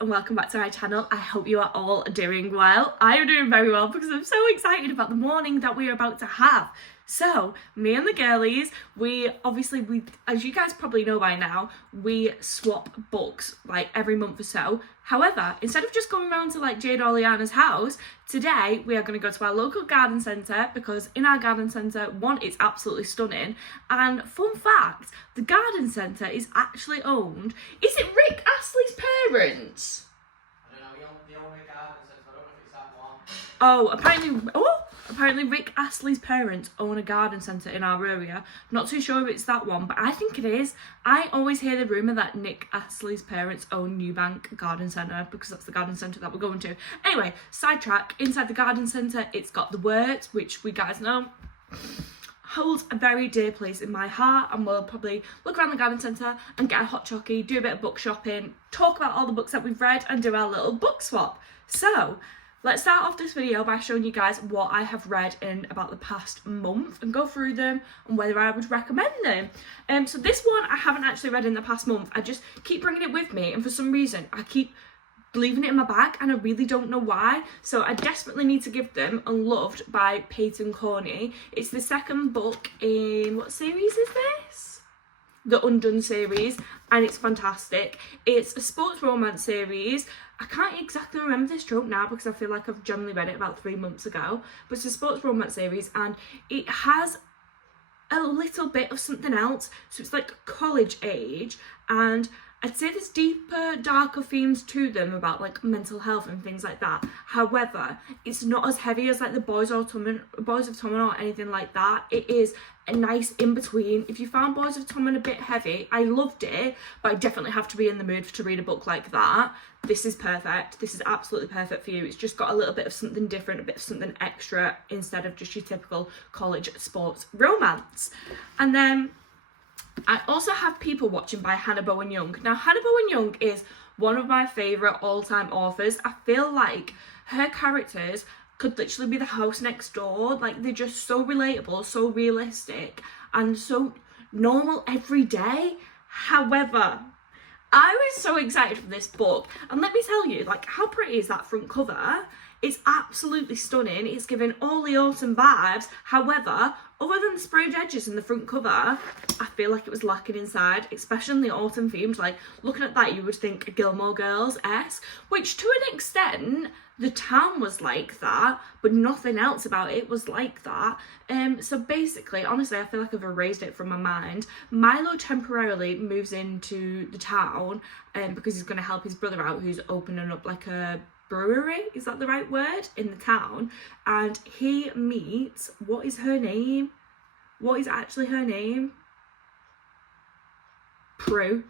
and welcome back to my channel. I hope you are all doing well. I am doing very well because I'm so excited about the morning that we are about to have. So, me and the girlies, we as you guys probably know by now, we swap books like every month or so. However, instead of just going around to like Jade or Liana's house, today we are going to go to our local garden centre because in our garden centre, one, it's absolutely stunning. And fun fact, the garden centre is actually owned, is it Rick Astley's parents? I don't know, the only garden centre, I don't know if it's that one. Apparently Rick Astley's parents own a garden centre in our area. Not too sure if it's that one, but I think it is. I always hear the rumour that Nick Astley's parents own Newbank Garden Centre because that's the garden centre that we're going to. Anyway, sidetrack, inside the garden centre, it's got the Word, which we guys know holds a very dear place in my heart, and we'll probably look around the garden centre and get a hot chockey, do a bit of book shopping, talk about all the books that we've read and do our little book swap. So, let's start off this video by showing you guys what I have read in about the past month and go through them and whether I would recommend them. So this one I haven't actually read in the past month. I just keep bringing it with me and for some reason I keep leaving it in my bag and I really don't know why. So I desperately need to give them Unloved by Peyton Corney. It's the second book in, what series is this? The Undone series, and it's fantastic. It's a sports romance series. I can't exactly remember this trope now because I feel like I've generally read it about 3 months ago, but it's a sports romance series and it has a little bit of something else. So it's like college age, and I'd say there's deeper, darker themes to them about like mental health and things like that. However, it's not as heavy as like the Boys of Tommen or anything like that. It is a nice in between. If you found Boys of Tommen a bit heavy, I loved it, but I definitely have to be in the mood to read a book like that. This is perfect. This is absolutely perfect for you. It's just got a little bit of something different, a bit of something extra instead of just your typical college sports romance. And then I also have People Watching by Hannah Bowen Young. Now, Hannah Bowen Young is one of my favourite all-time authors. I feel like her characters could literally be the house next door. Like, they're just so relatable, so realistic, and so normal every day. However, I was so excited for this book, and let me tell you, like, how pretty is that front cover? It's absolutely stunning. It's giving all the autumn vibes. However, other than the sprayed edges in the front cover, I feel like it was lacking inside, especially in the autumn themes. Like, looking at that, you would think a Gilmore Girls-esque, which to an extent, the town was like that, but nothing else about it was like that. So basically, honestly, I feel like I've erased it from my mind. Milo temporarily moves into the town because he's going to help his brother out, who's opening up like a brewery, is that the right word, in the town, and he meets, what is her name? What is actually her name? Prue.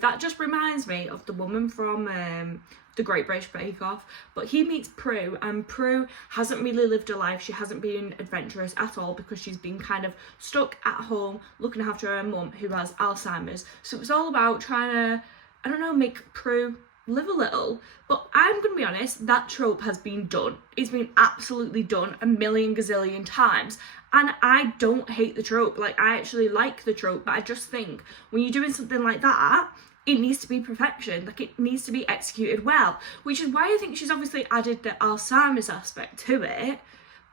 That just reminds me of the woman from the Great British Bake Off. But he meets Prue, and Prue hasn't really lived her life. She hasn't been adventurous at all because she's been kind of stuck at home looking after her mum who has Alzheimer's. So it was all about trying to, I don't know, make Prue live a little. But I'm gonna be honest, that trope has been done. It's been absolutely done a million gazillion times, and I don't hate the trope. Like, I actually like the trope, but I just think when you're doing something like that, it needs to be perfection. Like, it needs to be executed well, which is why I think she's obviously added the Alzheimer's aspect to it.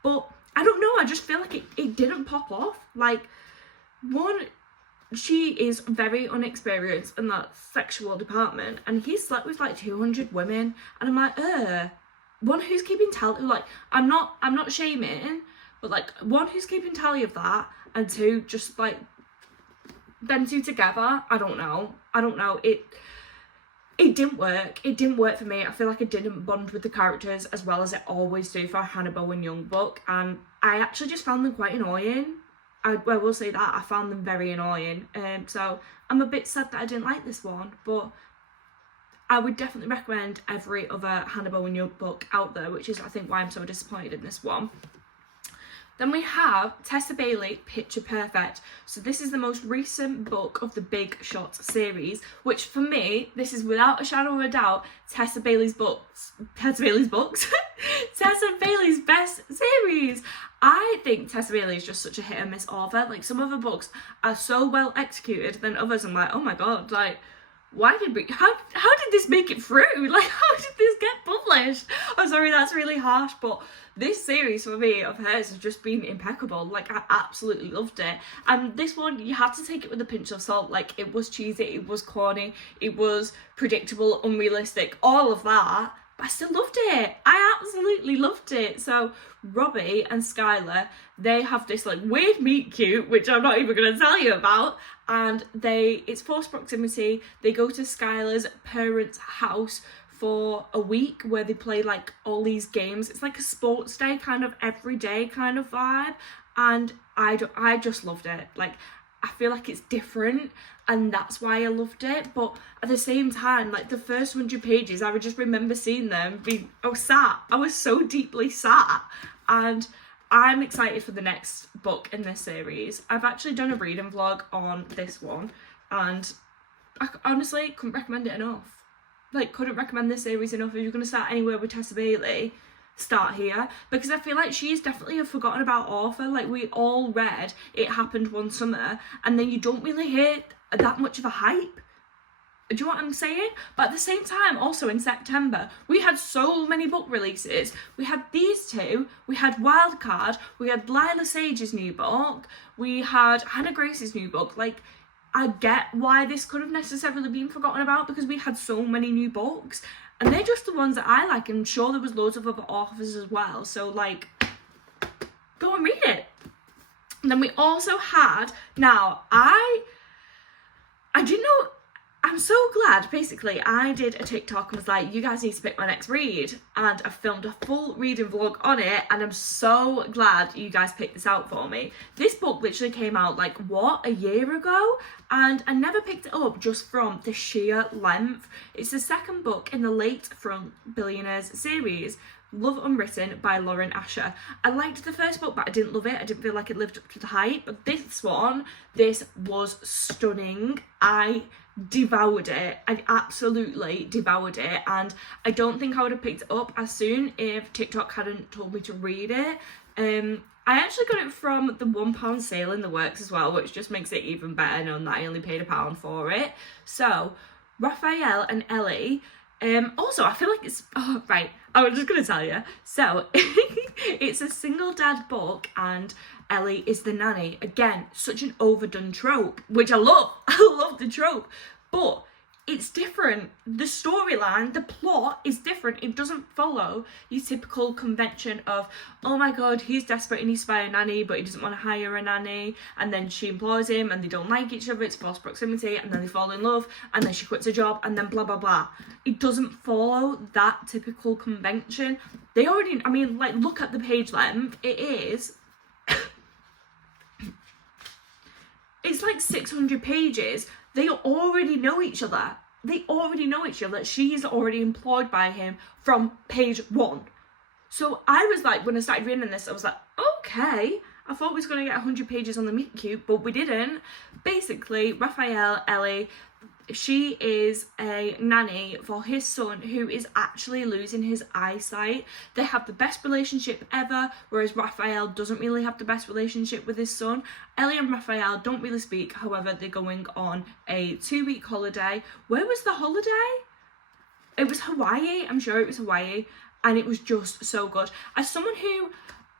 But I don't know, I just feel like it didn't pop off. Like, one, she is very unexperienced in that sexual department, and he slept with like 200 women, and I'm like, one who's keeping tally. Like, I'm not shaming, but like, one who's keeping tally of that, and two, just like them two together. I don't know. It didn't work. It didn't work for me. I feel like I didn't bond with the characters as well as I always do for a Hannah Bowen Young book, and I actually just found them quite annoying. I will say that I found them very annoying, so I'm a bit sad that I didn't like this one, but I would definitely recommend every other Hannah Bowen Young book out there, which is I think why I'm so disappointed in this one. Then we have Tessa Bailey, Picture Perfect. So this is the most recent book of the Big Shot series, which for me, this is without a shadow of a doubt, Tessa Bailey's Tessa Bailey's best series. I think Tessa Bailey is just such a hit and miss author. Like, some of her books are so well executed, then others I'm like, oh my god, like, how did this make it through? Like, how did this get published? I'm sorry, that's really harsh, but this series for me of hers has just been impeccable. Like, I absolutely loved it. And this one, you have to take it with a pinch of salt. Like, it was cheesy, it was corny, it was predictable, unrealistic, all of that. But I still loved it. I absolutely loved it. So Robbie and Skylar, they have this like weird meet cute, which I'm not even going to tell you about. And it's forced proximity. They go to Skylar's parents' house for a week where they play like all these games. It's like a sports day, kind of everyday kind of vibe. And I just loved it. Like, I feel like it's different, and that's why I loved it. But at the same time, like the first 100 pages, I would just remember seeing them I was so deeply sat. And I'm excited for the next book in this series. I've actually done a reading vlog on this one, and I honestly couldn't recommend it enough. Like, couldn't recommend this series enough. If you're going to start anywhere with Tessa Bailey, start here, because I feel like she's definitely a forgotten about author. Like, we all read It Happened One Summer, and then you don't really hear that much of a hype. Do you know what I'm saying? But at the same time, also in September, we had so many book releases. We had these two, we had Wildcard, we had Lila Sage's new book, we had Hannah Grace's new book. Like, I get why this could have necessarily been forgotten about, because we had so many new books, and they're just the ones that I like. I'm sure there was loads of other authors as well, so like, go and read it. And then we also had, now I didn't know, I'm so glad, basically, I did a TikTok and was like, you guys need to pick my next read, and I filmed a full reading vlog on it, and I'm so glad you guys picked this out for me. This book literally came out, like, what, a year ago? And I never picked it up just from the sheer length. It's the second book in the Late Front Billionaires series, Love Unwritten by Lauren Asher. I liked the first book, but I didn't love it. I didn't feel like it lived up to the hype. But this was stunning. I devoured it. I absolutely devoured it, and I don't think I would have picked it up as soon if TikTok hadn't told me to read it. I actually got it from the £1 sale in the works as well, which just makes it even better knowing that I only paid £1 for it. So Raphael and Ellie, also I feel like it's, oh right, I was just gonna tell you. So it's a single dad book, and Ellie is the nanny. Again, such an overdone trope, which I love. I love the trope, but it's different. The storyline, the plot is different. It doesn't follow your typical convention of, oh my god, he's desperate and he's by a nanny, but he doesn't want to hire a nanny, and then she employs him and they don't like each other, it's forced proximity, and then they fall in love, and then she quits her job, and then blah blah blah. It doesn't follow that typical convention. They already, I mean, like, look at the page length. It is it's like 600 pages. They already know each other. She is already employed by him from page 1. So I was like, when I started reading this, I was like, okay. I thought we was going to get 100 pages on the meet cute, but we didn't. Basically, Raphael, Ellie, she is a nanny for his son who is actually losing his eyesight. They have the best relationship ever, whereas Raphael doesn't really have the best relationship with his son. Ellie and Raphael don't really speak, however, they're going on a 2-week holiday. Where was the holiday? It was Hawaii, I'm sure it was Hawaii, and it was just so good. As someone who,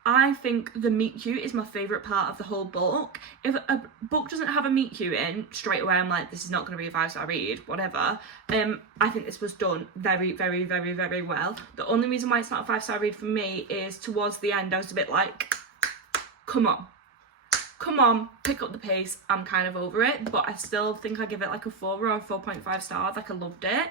I think the meet cute is my favourite part of the whole book. If a book doesn't have a meet cute in, straight away I'm like, this is not going to be a 5-star read, whatever. I think this was done very, very, very, very well. The only reason why it's not a 5-star read for me is towards the end I was a bit like, come on, pick up the pace. I'm kind of over it, but I still think I give it like a 4 or a 4.5 stars. Like, I loved it.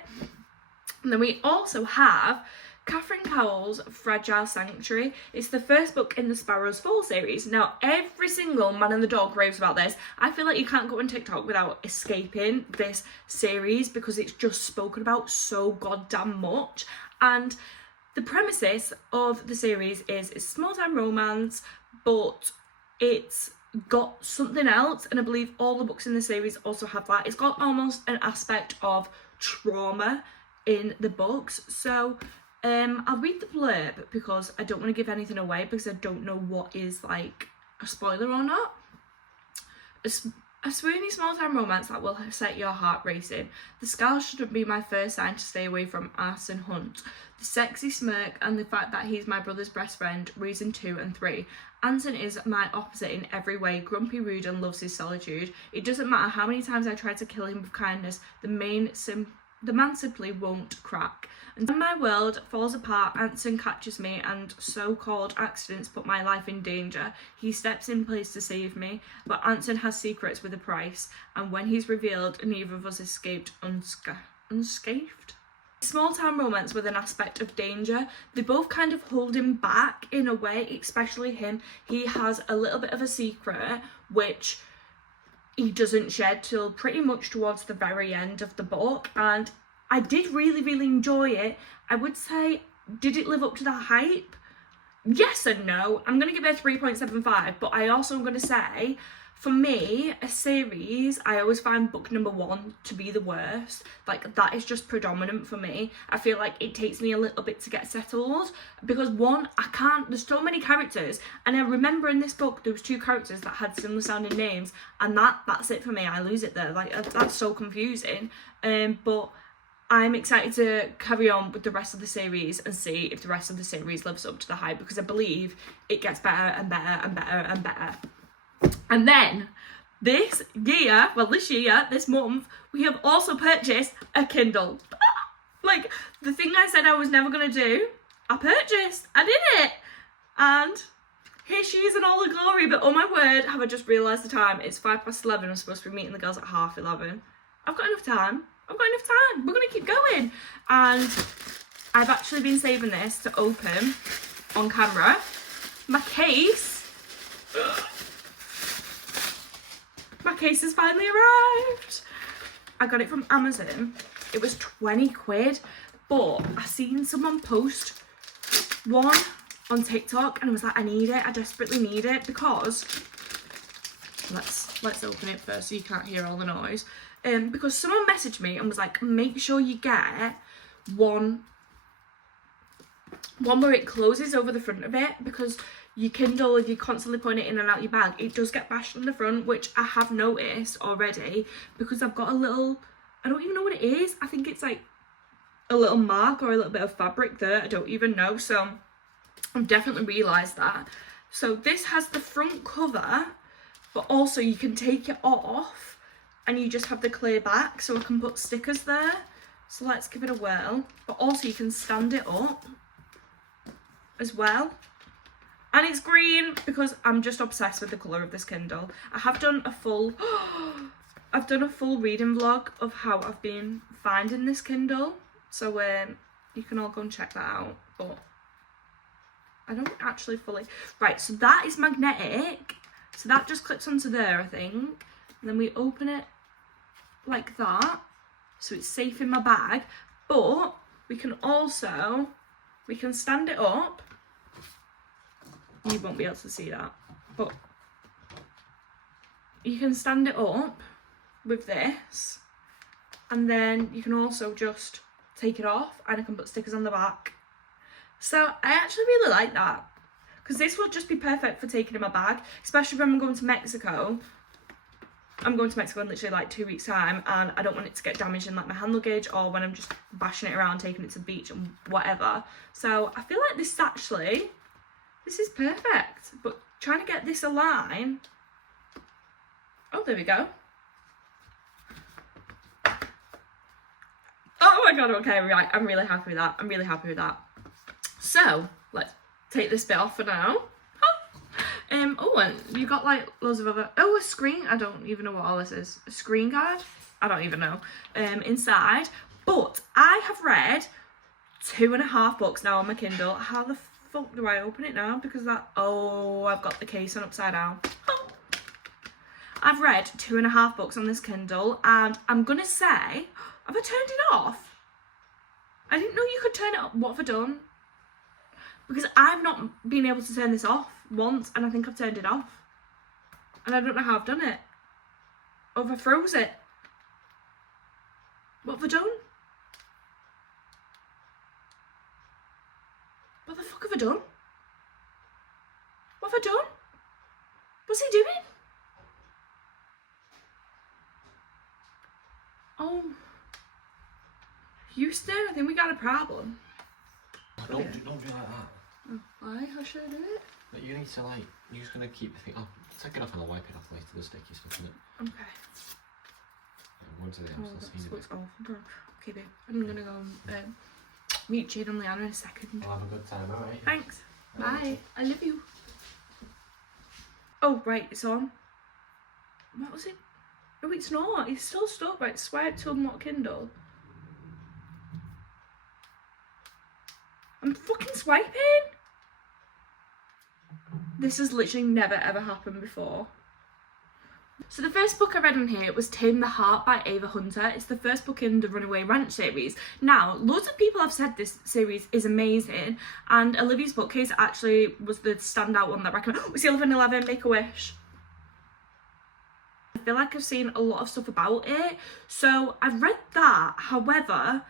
And then we also have Catherine Cowell's Fragile Sanctuary. It's the first book in the Sparrow's Fall series. Now, every single man and the dog raves about this. I feel like you can't go on TikTok without escaping this series, because it's just spoken about so goddamn much. And the premises of the series is it's small-time romance, but it's got something else, and I believe all the books in the series also have that. It's got almost an aspect of trauma in the books. So I'll read the blurb because I don't want to give anything away, because I don't know what is like a spoiler or not. A swoony small-town romance that will set your heart racing. The scowl shouldn't be my first sign to stay away from Arson Hunt. The sexy smirk and the fact that he's my brother's best friend, reason 2 and 3. Anson is my opposite in every way, grumpy, rude and loves his solitude. It doesn't matter how many times I try to kill him with kindness, the man simply won't crack. And when my world falls apart, Anson catches me and so-called accidents put my life in danger. He steps in place to save me, but Anson has secrets with a price, and when he's revealed, neither of us escaped unscathed. Small town romance with an aspect of danger. They both kind of hold him back in a way, especially him. He has a little bit of a secret which he doesn't shed till pretty much towards the very end of the book, and I did really, really enjoy it. I would say, did it live up to the hype? Yes and no. I'm going to give it a 3.75, but I also am going to say, for me, a series, I always find book number 1 to be the worst. Like, that is just predominant for me. I feel like it takes me a little bit to get settled, because one, there's so many characters, and I remember in this book there was 2 characters that had similar sounding names, and that's it for me. I lose it there. Like, that's so confusing. But I'm excited to carry on with the rest of the series and see if the rest of the series lives up to the hype, because I believe it gets better and better and better and better. And then this month, we have also purchased a Kindle. Like, the thing I said I was never going to do, I purchased. I did it. And here she is in all her glory. But oh my word, have I just realised the time. It's 11:05. I'm supposed to be meeting the girls at 11:30. I've got enough time. We're going to keep going. And I've actually been saving this to open on camera. My case has finally arrived. I got it from Amazon. It was 20 quid, but I seen someone post one on TikTok and I was like, I need it. I desperately need it, because let's open it first so you can't hear all the noise. Because someone messaged me and was like, make sure you get one where it closes over the front of it, because your Kindle, if you're constantly putting it in and out your bag, it does get bashed on the front, which I have noticed already, because I've got a little, I don't even know what it is. I think it's like a little mark or a little bit of fabric there. I don't even know. So I've definitely realised that. So this has the front cover, but also you can take it off and you just have the clear back, so we can put stickers there. So let's give it a whirl. But also you can stand it up as well. And it's green, because I'm just obsessed with the colour of this Kindle. I have done a full reading vlog of how I've been finding this Kindle. So you can all go and check that out. But I don't actually fully... Right, so that is magnetic. So that just clips onto there, I think. And then we open it like that, so it's safe in my bag. But we can stand it up. You won't be able to see that, but you can stand it up with this, and then you can also just take it off and I can put stickers on the back. So I actually really like that, because this will just be perfect for taking in my bag, especially when I'm going to Mexico. I'm going to Mexico in literally like 2 weeks time, and I don't want it to get damaged in like my hand luggage, or when I'm just bashing it around, taking it to the beach and whatever. So I feel like this is perfect, but trying to get this aligned. Oh, there we go. Oh my god, okay, right, I'm really happy with that. So, let's take this bit off for now. Oh, and you got like loads of other, a screen, I don't even know what all this is. A screen guard? I don't even know. Inside. But I have read 2.5 books now on my Kindle. How the fuck do I open it now? Because I've got the case on upside down. Oh. I've read 2.5 books on this Kindle, and I'm gonna say, have I turned it off? I didn't know you could turn it off. What have I done? Because I've not been able to turn this off once, and I think I've turned it off. And I don't know how I've done it. Or have I froze it? What have I done? What the fuck have I done? What have I done? What's he doing? Oh. Houston, I think we got a problem. Don't do like that. Oh, why? How should I do it? But you need to like, you're just gonna keep the thing up. Take it off and I'll wipe it off later, the sticky stuff in it. Okay. Yeah, one to the Oh, house, that looks awful. Okay, babe. I'm gonna go meet Jade and Leanna in a second. I'll have a good time, alright? Thanks. Bye. I love you. Oh, right, it's on. What was it? No, it's not. It's still stuck. Right, swipe to unlock Kindle. I'm fucking swiping. This has literally never ever happened before. So the first book I read on here was Tame the Heart by Ava Hunter. It's the first book in the Runaway Ranch series. Now, loads of people have said this series is amazing, and Olivia's bookcase actually was the standout one that I recommend. Oh, it's 11:11, Make-A-Wish. I feel like I've seen a lot of stuff about it, so I've read that. However,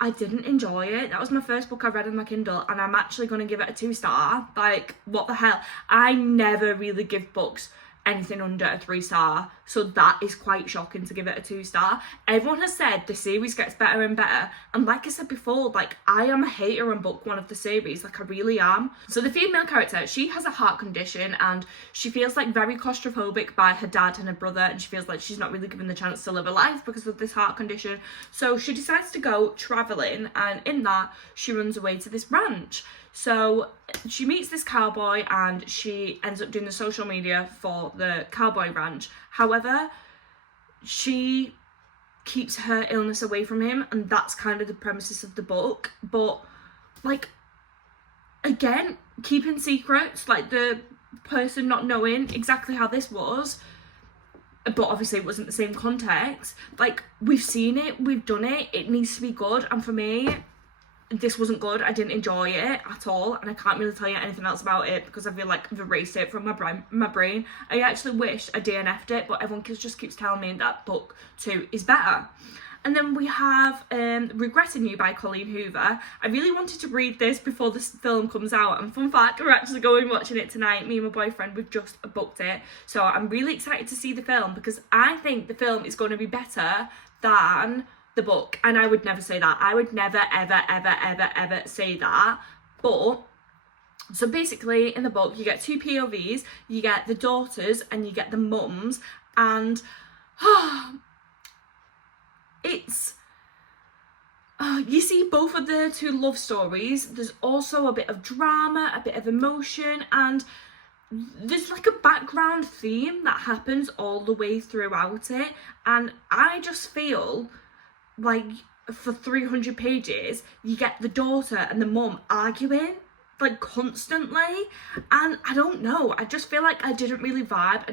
I didn't enjoy it. That was my first book I read on my Kindle, and I'm actually going to give it a 2-star. Like, what the hell? I never really give books anything under a 3-star, so that is quite shocking to give it a 2-star. Everyone has said the series gets better and better, and like I said before, like, I am a hater on book 1 of the series, like I really am. So the female character, she has a heart condition, and she feels like very claustrophobic by her dad and her brother, and she feels like she's not really given the chance to live a life because of this heart condition. So she decides to go travelling, and in that she runs away to this ranch. So she meets this cowboy and she ends up doing the social media for the cowboy ranch. However, she keeps her illness away from him, and that's kind of the premises of the book. But, like, again, keeping secrets, like the person not knowing exactly how this was, but obviously it wasn't the same context. Like, we've seen it, we've done it, it needs to be good, and for me, this wasn't good. I didn't enjoy it at all, and I can't really tell you anything else about it because I feel like I've erased it from my brain. I actually wish I DNF'd it, but everyone just keeps telling me that book 2 is better. And then we have Regretting You by Colleen Hoover. I really wanted to read this before this film comes out, and fun fact, we're actually going watching it tonight. Me and my boyfriend, we've just booked it. So I'm really excited to see the film because I think the film is going to be better than the book, and I would never say that. I would never ever say that. But so basically in the book you get 2 POVs, you get the daughters and you get the mums, and it's you see both of the 2 love stories. There's also a bit of drama, a bit of emotion, and there's like a background theme that happens all the way throughout it, and I just feel like for 300 pages you get the daughter and the mum arguing like constantly, and I don't know, I just feel like I didn't really vibe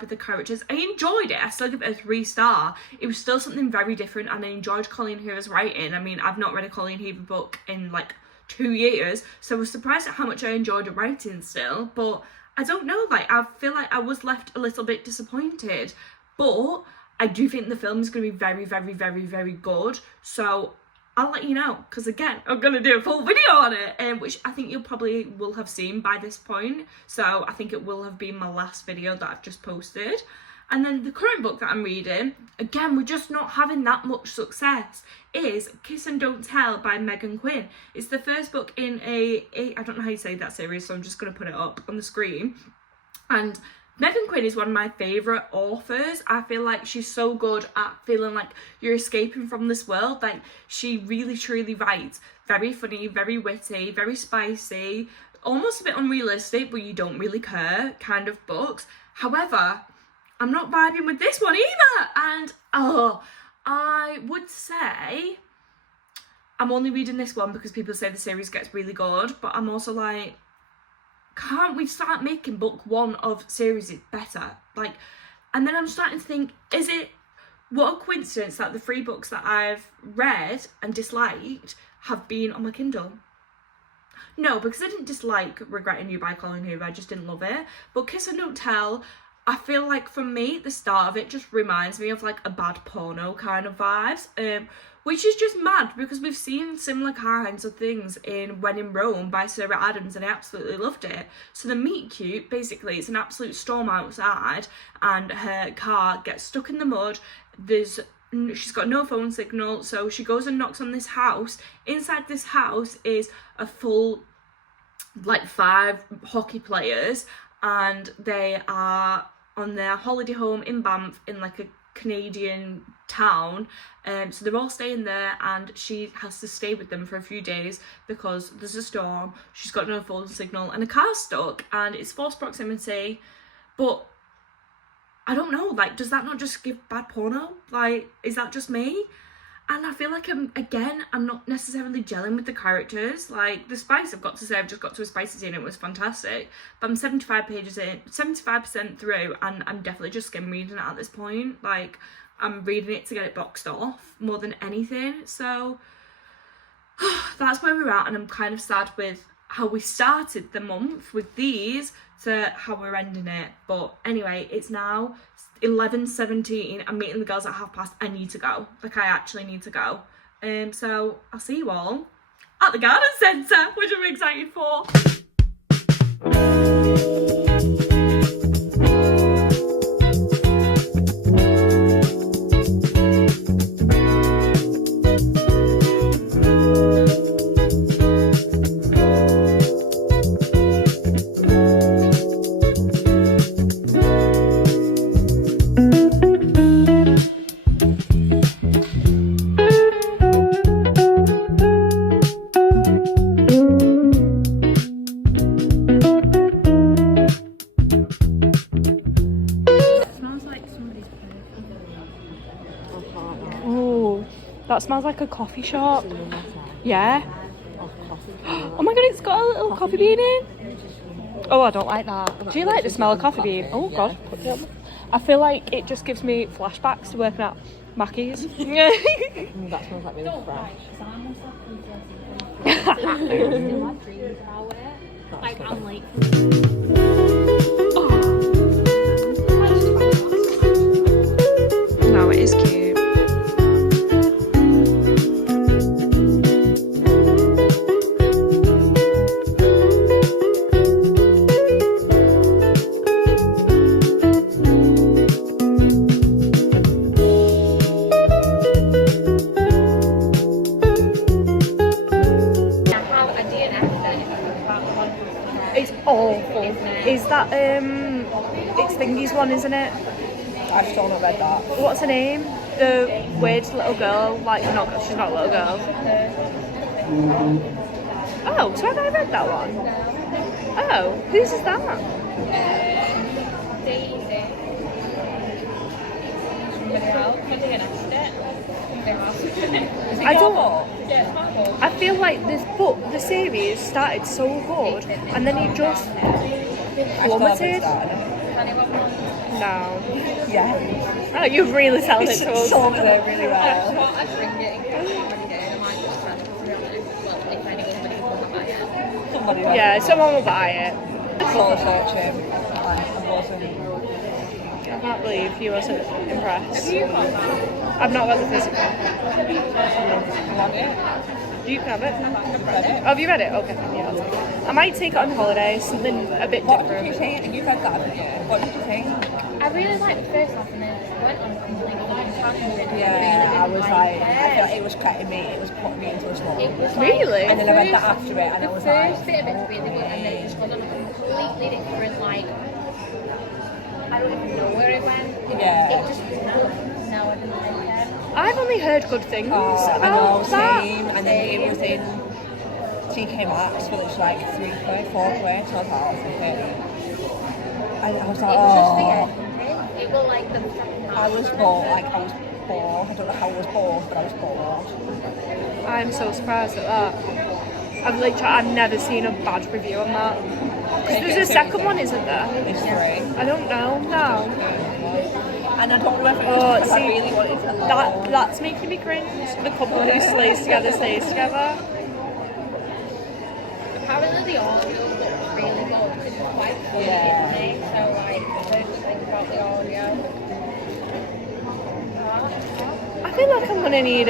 with the characters. I enjoyed it, I still give it a 3-star. It was still something very different, and I enjoyed Colleen Hoover's writing. I mean, I've not read a Colleen Hoover book in like 2 years, so I was surprised at how much I enjoyed her writing still. But I don't know, like, I feel like I was left a little bit disappointed, but I do think the film is going to be very good, so I'll let you know, because again, I'm going to do a full video on it, which I think you probably will have seen by this point, so I think it will have been my last video that I've just posted. And then the current book that I'm reading, again, we're just not having that much success, is Kiss and Don't Tell by Megan Quinn. It's the first book in I don't know how you say that series, so I'm just going to put it up on the screen. And Megan Quinn is one of my favourite authors. I feel like she's so good at feeling like you're escaping from this world. Like, she really truly writes very funny, very witty, very spicy, almost a bit unrealistic, but you don't really care kind of books. However, I'm not vibing with this one either. And I would say I'm only reading this one because people say the series gets really good, but I'm also like, can't we start making book 1 of series better? Like, and then I'm starting to think, what a coincidence that the 3 books that I've read and disliked have been on my Kindle. No, because I didn't dislike Regretting You by Colleen Hoover, I just didn't love it. But Kiss and Don't Tell, I feel like for me, the start of it just reminds me of like a bad porno kind of vibes. Which is just mad because we've seen similar kinds of things in When in Rome by Sarah Adams, and I absolutely loved it. So the meet cute, basically, it's an absolute storm outside and her car gets stuck in the mud. There's she's got no phone signal, so she goes and knocks on this house. Inside this house is a full, like, 5 hockey players, and they are on their holiday home in Banff in like a Canadian town. So they're all staying there, and she has to stay with them for a few days because there's a storm, she's got no phone signal, and a car's stuck, and it's forced proximity. But I don't know, like, does that not just give bad porno? Like, is that just me? And I feel like I'm not necessarily gelling with the characters. Like, the spice, I've got to say, I've just got to a spicy scene, it was fantastic. But I'm 75% through, and I'm definitely just skim reading it at this point. Like, I'm reading it to get it boxed off more than anything. So, that's where we're at, and I'm kind of sad with how we started the month with these to how we're ending it. But anyway, it's now 11:17. I'm meeting the girls at past. I need to go. Like, I actually need to go. So I'll see you all at the garden centre, which I'm excited for. That smells like a coffee shop. Yeah. Oh my god, it's got a little coffee bean in. Oh, I don't like that. Do you like the smell of coffee bean? Oh god. I feel like it just gives me flashbacks to working at Mackey's. That smells like really fresh. Like, I'm late. No, it is cute. It's awful. Is that it's Thingy's one, isn't it? I've still not read that. What's her name? The weird little girl, like, she's not a little girl. Oh, so have I read that one? Oh, whose is that? I don't. I feel like this book, the series started so good, and then it just plummeted. No. Yeah. Oh, you're really selling it to us. Sold it really well. Somebody else. Yeah, someone will buy it. Soul searching. I wasn't. I can't believe you wasn't impressed. I've not got the physical. Want it? You can have it. Read it? Oh, have you read it? Okay, yeah, I'll take it. I might take it on holiday, something a bit What did you different. think? You read that, haven't you? What did you think? I really liked the first half, and then I went on completely different. Yeah, I was like, I felt it was cutting me, it was putting me into a slump. It was Really? And then I read that after it, and I was the like, first bit of it's really good, and then it just gone on a completely different, like, I don't even know where it went. Yeah. It just no, I didn't like it. I've only heard good things I know, about that. same. And then it was in TK Maxx, but it was like 3 quid, 4 quid, so I was like, oh, okay. And I was like, It was just the oh. ending. It was like the second half. I was bored. I don't know how I was bored, but I was bored. I'm so surprised at that. I've never seen a bad review on that. Because there's a second one, isn't there? It's 3. I don't know. No. And I don't know if it was Oh, because I see, really wanted to know. that's making me cringe. The couple who stays together. Apparently the audio looks really good. It's quite funny, isn't it? So like, I heard good things about the audio. I feel like I'm gonna need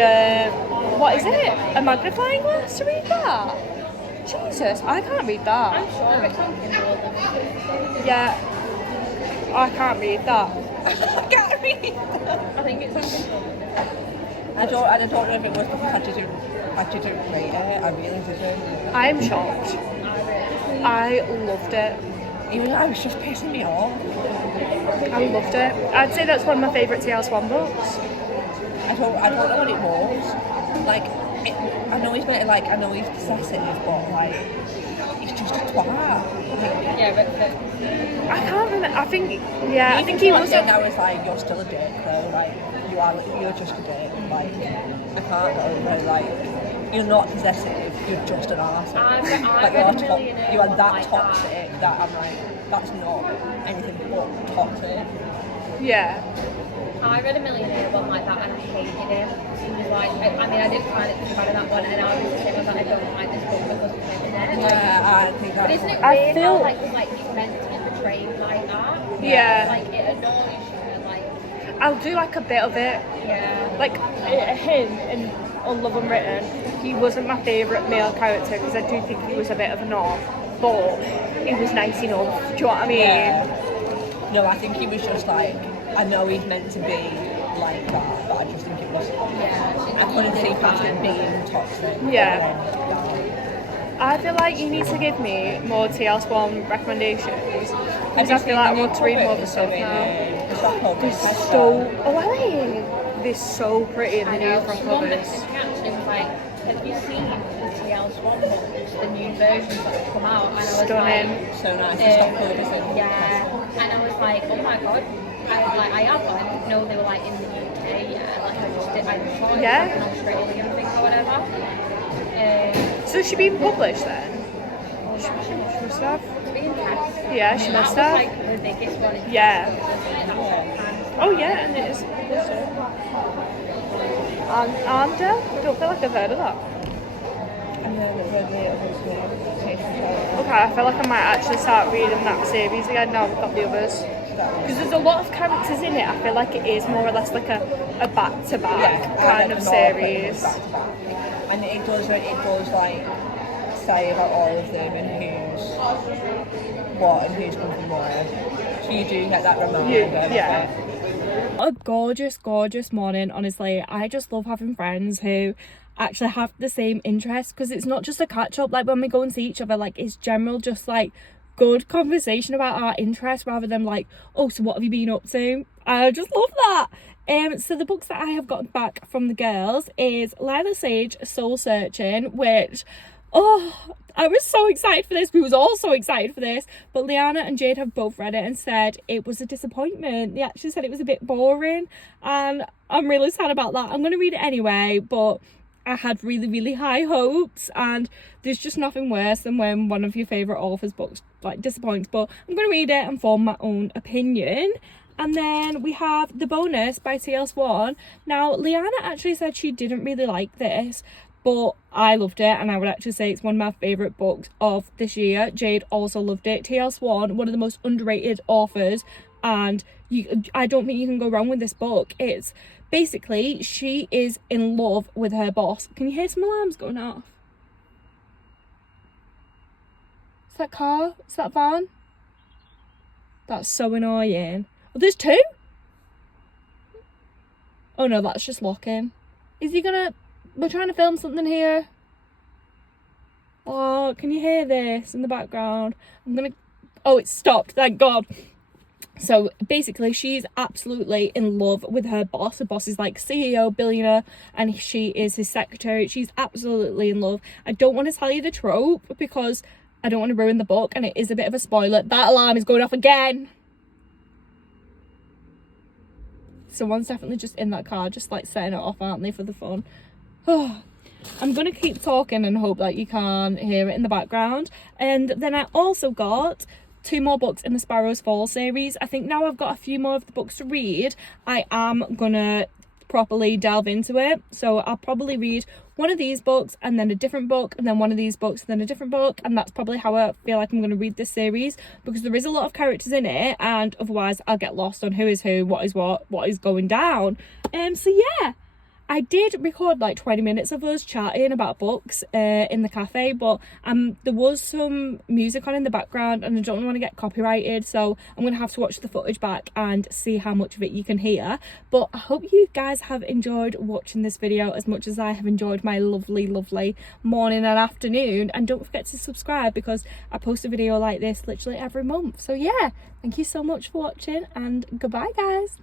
what is it? A magnifying glass to read that? Jesus, I can't read that. I'm sure it's on Kindle. Yeah, I can't read that. I can't read. I think it's on Kindle. I I don't know if it was because I didn't rate it. I really didn't. I'm shocked. I loved it. Even though it was just pissing me off. I loved it. I'd say that's one of my favourite TLS1 books. I don't know what it was. Like, I know he's meant to, like, I know he's possessive, but like, he's just a twat. Like, Yeah, but I can't remember. I think he was. I was like, you're still a dick, though. Like, you're just a dick. Like, I can't go over. Like, you're not possessive. You're just an arsehole. Like, you are that toxic that I'm like, that's not anything but toxic. Yeah. I read a Millionaire one like that and I hated him. He was like, I mean, I didn't find it too bad in that one, and I was the same. I was like, I don't like this book because of him in it. Yeah, I think But that's. isn't it I weird feel- how like he's meant to be portrayed like that? Yeah. Like it annoys you, like I'll do like a bit of it. yeah. Like him in On Love Unwritten, he wasn't my favourite male character because I do think he was a bit of a knob, but he was nice enough. Do you know what I mean? Yeah. No, I think he was just like, I know he's meant to be like that, but I just think it was. Yeah. I couldn't see past it being toxic. Yeah. I feel like you need to give me more TLS1 recommendations because I feel like I want to read more of the stuff now. They're so, they're so pretty in the I new know. front One that covers. took me actually was like, have you seen the TL Swan books, the new versions that have come out? And I was Stunning. like, So nice. The stock covers and yeah. And I was like, oh my god. I have one. I didn't know they were like in the UK yet. Like I thought it was Yeah. like an Australian thing or whatever. So she been published then? She must have. Being cast. Yeah, she That must was have. like the biggest one. In Yeah. That was like hands Oh yeah, and it is. Anda? I don't feel like I've heard of that. And then the others were Okay, I feel like I might actually start reading that series again now we've got the others. Because there's a lot of characters in it, I feel like it is more or less like a back-to-back kind of series. And it does like say about all of them and who's what and who's come from where. So you do get that reminder. Yeah. A gorgeous morning, honestly. I just love having friends who actually have the same interests, because it's not just a catch-up like when we go and see each other, like it's general just like good conversation about our interests rather than like, oh, so what have you been up to? I just love that. So the books that I have gotten back from the girls is Lila Sage Soul Searching, which, oh, I was so excited for this. We was all so excited for this, but Liana and Jade have both read it and said it was a disappointment. They actually said it was a bit boring, and I'm really sad about that. I'm going to read it anyway, but I had really high hopes, and there's just nothing worse than when one of your favourite author's books like disappoints. But I'm going to read it and form my own opinion. And then we have The Bonus by T.L. Swan. Now, Liana actually said she didn't really like this, but I loved it, and I would actually say it's one of my favourite books of this year. Jade also loved it. T.L. Swan, one of the most underrated authors, and I don't think you can go wrong with this book. It's basically, she is in love with her boss. Can you hear some alarms going off? Is that car? Is that van? That's so annoying. Oh, there's two? Oh no, that's just locking. Is he gonna... We're trying to film something here. Oh, can you hear this in the background? I'm gonna... Oh, it's stopped, thank God. So basically, she's absolutely in love with her boss. Her boss is like CEO, billionaire, and she is his secretary. She's absolutely in love. I don't want to tell you the trope because I don't want to ruin the book, and it is a bit of a spoiler. That alarm is going off again. Someone's definitely just in that car, just like setting it off, aren't they, for the fun? Oh, I'm going to keep talking and hope that you can hear it in the background. And then I also got 2 more books in the Sparrow's Fall series. I think now I've got a few more of the books to read, I am gonna properly delve into it. So I'll probably read one of these books and then a different book, and then one of these books and then a different book, and that's probably how I feel like I'm going to read this series, because there is a lot of characters in it, and otherwise I'll get lost on who is who, what is what is going down. So yeah, I did record like 20 minutes of us chatting about books in the cafe, but there was some music on in the background and I don't want to get copyrighted, so I'm gonna have to watch the footage back and see how much of it you can hear. But I hope you guys have enjoyed watching this video as much as I have enjoyed my lovely morning and afternoon, and don't forget to subscribe because I post a video like this literally every month. So yeah, thank you so much for watching and goodbye guys.